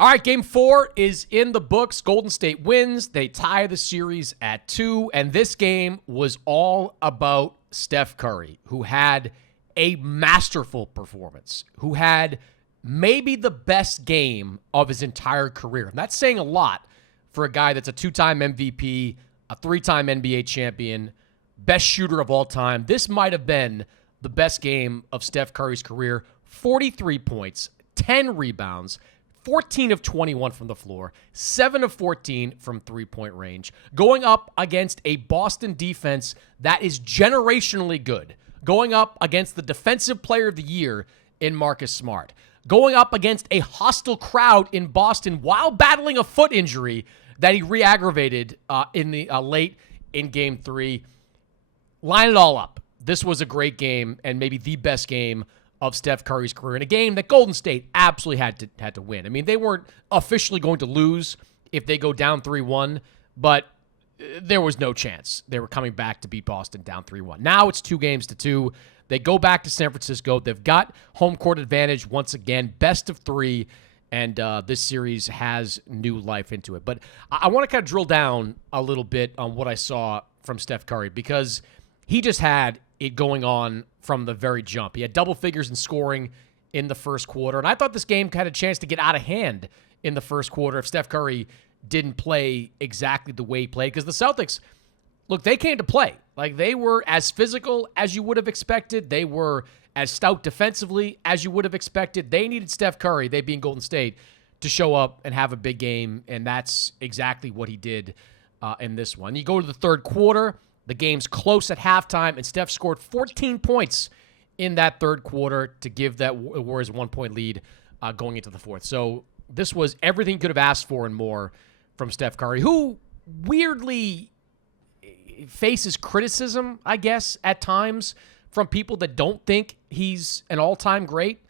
All right, game 4 is in the books. Golden State wins. They tie the series at 2, and this game was all about Steph Curry, who had a masterful performance, who had maybe the best game of his entire career. And that's saying a lot for a guy that's a 2-time MVP, a 3-time NBA champion, best shooter of all time. This might have been the best game of Steph Curry's career. 43 points, 10 rebounds, 14 of 21 from the floor, 7 of 14 from three-point range, going up against a Boston defense that is generationally good, going up against the Defensive Player of the Year in Marcus Smart, going up against a hostile crowd in Boston while battling a foot injury that he re-aggravated in the late in Game 3. Line it all up. This was a great game and maybe the best game of Steph Curry's career in a game that Golden State absolutely had to win. I mean, they weren't officially going to lose if they go down 3-1, but there was no chance. They were coming back to beat Boston down 3-1. Now it's 2-2. They go back to San Francisco. They've got home court advantage once again, best of 3, and this series has new life into it. But I want to kind of drill down a little bit on what I saw from Steph Curry, because he just had it going on from the very jump. He had double figures in scoring in the first quarter, and I thought this game had a chance to get out of hand in the first quarter if Steph Curry didn't play exactly the way he played, because the Celtics, look, they came to play. Like, they were as physical as you would have expected. They were as stout defensively as you would have expected. They needed Steph Curry, they being Golden State, to show up and have a big game, and that's exactly what he did in this one. You go to the third quarter, the game's close at halftime, and Steph scored 14 points in that third quarter to give that Warriors 1-point lead going into the fourth. So this was everything you could have asked for and more from Steph Curry, who weirdly faces criticism, I guess, at times from people that don't think he's an all-time great.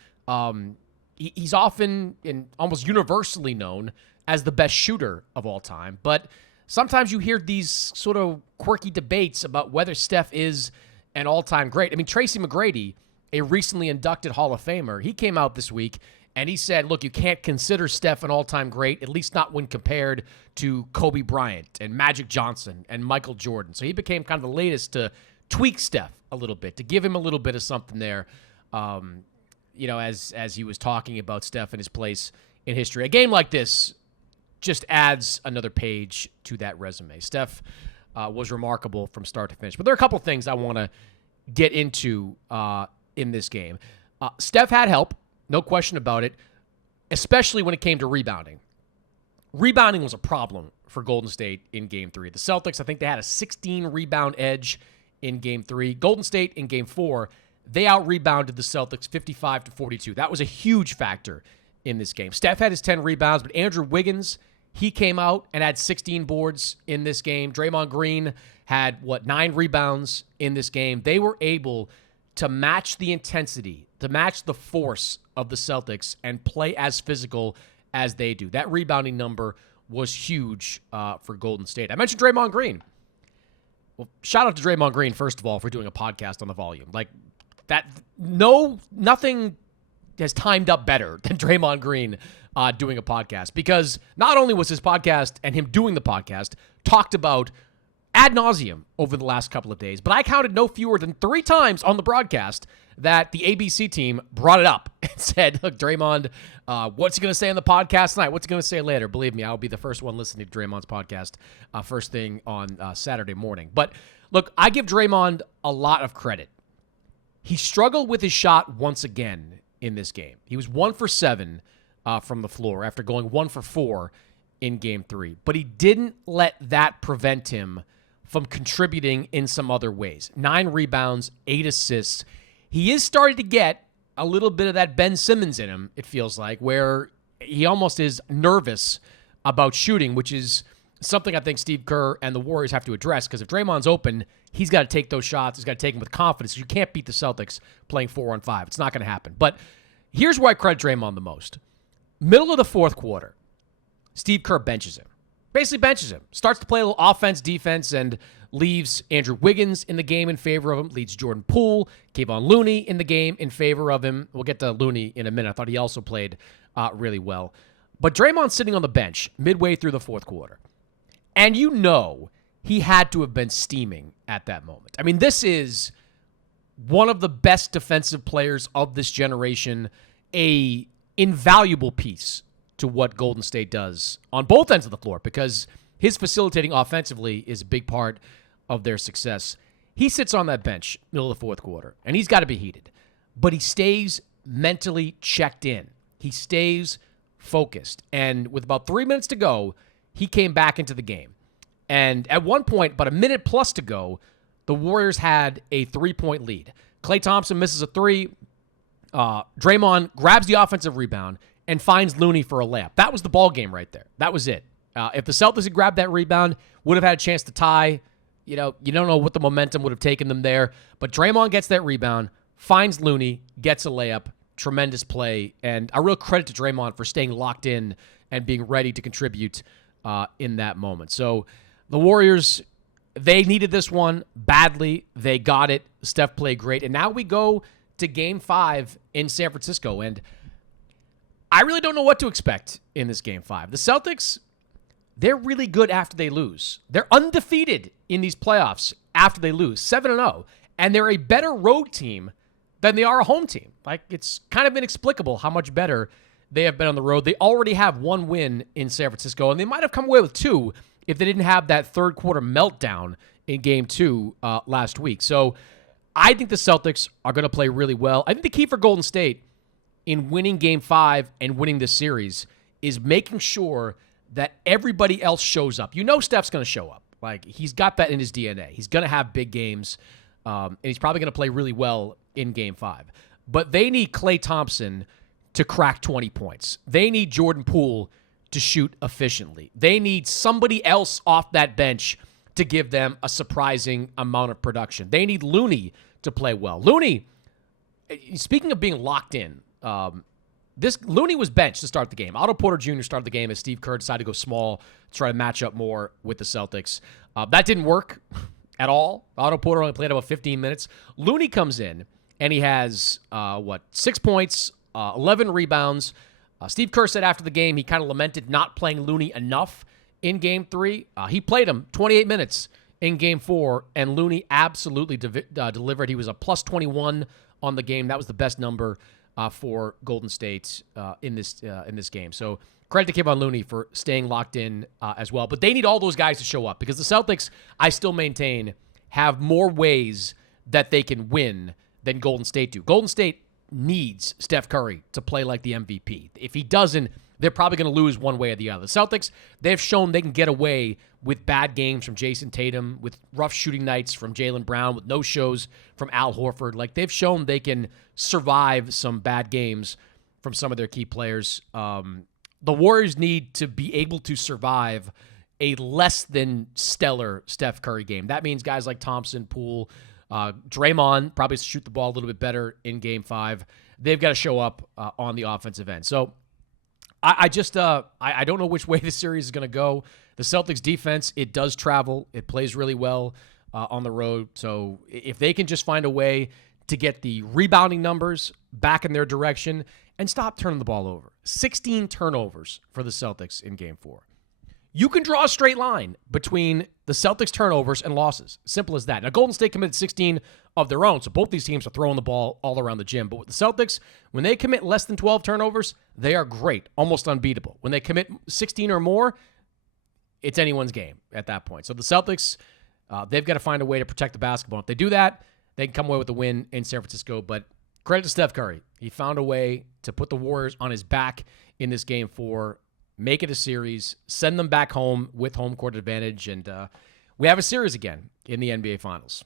He's often and almost universally known as the best shooter of all time, but sometimes you hear these sort of quirky debates about whether Steph is an all-time great. I mean, Tracy McGrady, a recently inducted Hall of Famer, he came out this week and he said, look, you can't consider Steph an all-time great, at least not when compared to Kobe Bryant and Magic Johnson and Michael Jordan. So he became kind of the latest to tweak Steph a little bit, to give him a little bit of something there, as he was talking about Steph and his place in history. A game like this just adds another page to that resume. Steph was remarkable from start to finish. But there are a couple things I want to get into in this game. Steph had help, no question about it, especially when it came to rebounding. Rebounding was a problem for Golden State in Game 3. The Celtics, I think they had a 16-rebound edge in Game 3. Golden State in Game 4, they out-rebounded the Celtics 55-42. That was a huge factor in this game. Steph had his 10 rebounds, but Andrew Wiggins, he came out and had 16 boards in this game. Draymond Green had, 9 rebounds in this game. They were able to match the intensity, to match the force of the Celtics and play as physical as they do. That rebounding number was huge for Golden State. I mentioned Draymond Green. Well, shout out to Draymond Green, first of all, for doing a podcast on The Volume. Like, that, nothing has timed up better than Draymond Green doing a podcast, because not only was his podcast and him doing the podcast talked about ad nauseum over the last couple of days, but I counted no fewer than 3 times on the broadcast that the ABC team brought it up and said, look, Draymond, what's he going to say on the podcast tonight? What's he going to say later? Believe me, I'll be the first one listening to Draymond's podcast first thing on Saturday morning. But look, I give Draymond a lot of credit. He struggled with his shot once again in this game. He was 1 for 7 from the floor after going 1 for 4 in Game 3. But he didn't let that prevent him from contributing in some other ways. 9 rebounds, 8 assists. He is starting to get a little bit of that Ben Simmons in him, it feels like, where he almost is nervous about shooting, which is something I think Steve Kerr and the Warriors have to address, because if Draymond's open, he's got to take those shots. He's got to take them with confidence. You can't beat the Celtics playing 4-on-5. It's not going to happen. But here's where I credit Draymond the most. Middle of the fourth quarter, Steve Kerr benches him. Basically benches him. Starts to play a little offense, defense, and leaves Andrew Wiggins in the game in favor of him. Leads Jordan Poole, Kevon Looney in the game in favor of him. We'll get to Looney in a minute. I thought he also played really well. But Draymond's sitting on the bench midway through the fourth quarter. And you know he had to have been steaming at that moment. I mean, this is one of the best defensive players of this generation, a invaluable piece to what Golden State does on both ends of the floor because his facilitating offensively is a big part of their success. He sits on that bench middle of the fourth quarter, and he's got to be heated. But he stays mentally checked in. He stays focused. And with about 3 minutes to go, he came back into the game. And at one point, about a minute plus to go, the Warriors had a 3-point lead. Klay Thompson misses a three. Draymond grabs the offensive rebound and finds Looney for a layup. That was the ball game right there. That was it. If the Celtics had grabbed that rebound, would have had a chance to tie. You know, you don't know what the momentum would have taken them there. But Draymond gets that rebound, finds Looney, gets a layup. Tremendous play. And a real credit to Draymond for staying locked in and being ready to contribute in that moment. So the Warriors, they needed this one badly. They got it. Steph played great. And now we go to Game 5 in San Francisco. And I really don't know what to expect in this Game 5. The Celtics, they're really good after they lose. They're undefeated in these playoffs after they lose, 7-0. And they're a better road team than they are a home team. Like, it's kind of inexplicable how much better they have been on the road. They already have one win in San Francisco, and they might have come away with two if they didn't have that third quarter meltdown in Game 2 last week. So I think the Celtics are going to play really well. I think the key for Golden State in winning Game 5 and winning this series is making sure that everybody else shows up. You know Steph's going to show up. Like, he's got that in his DNA. He's going to have big games, and he's probably going to play really well in Game 5. But they need Klay Thompson to crack 20 points. They need Jordan Poole to shoot efficiently. They need somebody else off that bench to give them a surprising amount of production. They need Looney to play well. Looney, speaking of being locked in, Looney was benched to start the game. Otto Porter Jr. started the game as Steve Kerr decided to go small to try to match up more with the Celtics. That didn't work at all. Otto Porter only played about 15 minutes. Looney comes in, and he has, 6 points, 11 rebounds. Steve Kerr said after the game he kind of lamented not playing Looney enough in Game 3. He played him 28 minutes in Game 4, and Looney absolutely delivered. He was a plus 21 on the game. That was the best number for Golden State in this game. So credit to Kevon Looney for staying locked in as well. But they need all those guys to show up because the Celtics, I still maintain, have more ways that they can win than Golden State do. Golden State needs Steph Curry to play like the MVP. If he doesn't, they're probably going to lose one way or the other. The Celtics, they've shown they can get away with bad games from Jayson Tatum, with rough shooting nights from Jaylen Brown, with no shows from Al Horford. Like, they've shown they can survive some bad games from some of their key players. The Warriors need to be able to survive a less than stellar Steph Curry game. That means guys like Thompson, Poole, Draymond probably shoot the ball a little bit better in Game 5. They've got to show up on the offensive end. So I don't know which way this series is going to go. The Celtics defense, it does travel. It plays really well on the road. So if they can just find a way to get the rebounding numbers back in their direction and stop turning the ball over. 16 turnovers for the Celtics in Game 4. You can draw a straight line between the Celtics' turnovers and losses. Simple as that. Now, Golden State committed 16 of their own, so both these teams are throwing the ball all around the gym. But with the Celtics, when they commit less than 12 turnovers, they are great, almost unbeatable. When they commit 16 or more, it's anyone's game at that point. So the Celtics, they've got to find a way to protect the basketball. If they do that, they can come away with a win in San Francisco. But credit to Steph Curry. He found a way to put the Warriors on his back in this Game 4, make it a series, send them back home with home court advantage, and we have a series again in the NBA Finals.